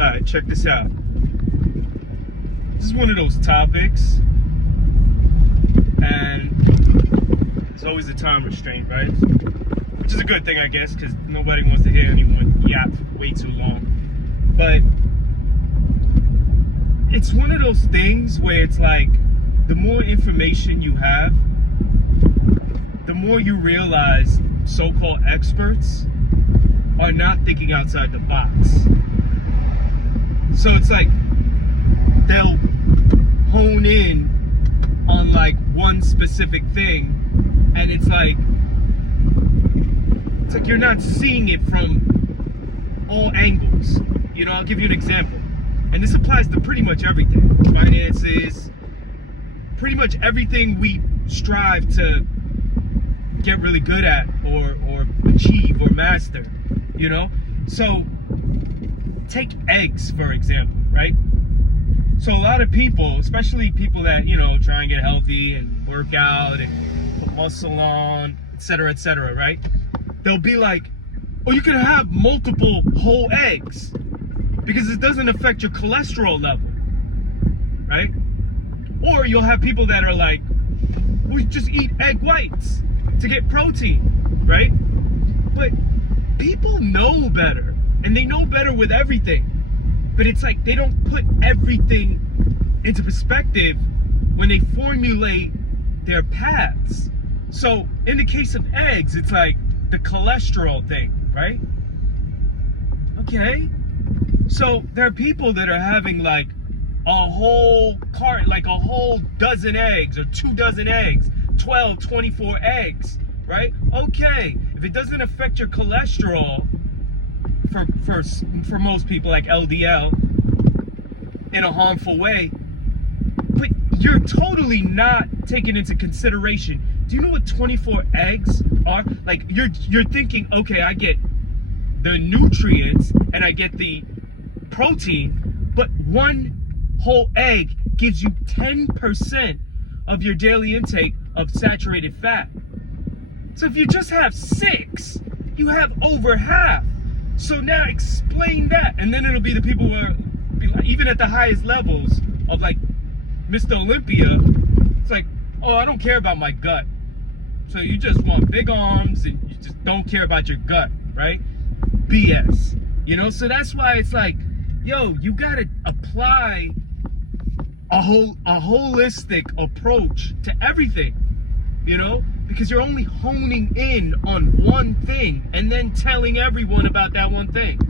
Alright, check this out. This is one of those topics, and there's always a time restraint, right? Which is a good thing, I guess, because nobody wants to hear anyone yap way too long. But it's one of those things where it's like, the more information you have, the more you realize so-called experts are not thinking outside the box. So it's like, they'll hone in on like one specific thing, and it's like you're not seeing it from all angles. You know, I'll give you an example, and this applies to pretty much everything. Finances, pretty much everything we strive to get really good at or achieve or master, you know? So take eggs, for example, right? So a lot of people, especially people that, you know, try and get healthy and work out and put muscle on, etc., right? They'll be like, oh, you can have multiple whole eggs because it doesn't affect your cholesterol level, right? Or you'll have people that are like, well, just eat egg whites to get protein, right? But people know better, and they know better with everything. But it's like they don't put everything into perspective when they formulate their paths. So in the case of eggs, it's like the cholesterol thing, right? Okay. So there are people that are having like a whole cart, like a whole dozen eggs or 2 dozen eggs, 12, 24 eggs, right? Okay. If it doesn't affect your cholesterol, for most people, like LDL, in a harmful way, but you're totally not taking into consideration. Do you know what 24 eggs are? Like you're thinking, okay, I get the nutrients and I get the protein, but one whole egg gives you 10% of your daily intake of saturated fat. So if you just have 6, you have over half. So now explain that, and then it'll be the people who are, even at the highest levels of like Mr. Olympia, it's like, oh, I don't care about my gut. So you just want big arms and you just don't care about your gut, right? BS, you know? So that's why it's like, yo, you gotta apply a holistic approach to everything, you know? Because you're only honing in on one thing and then telling everyone about that one thing.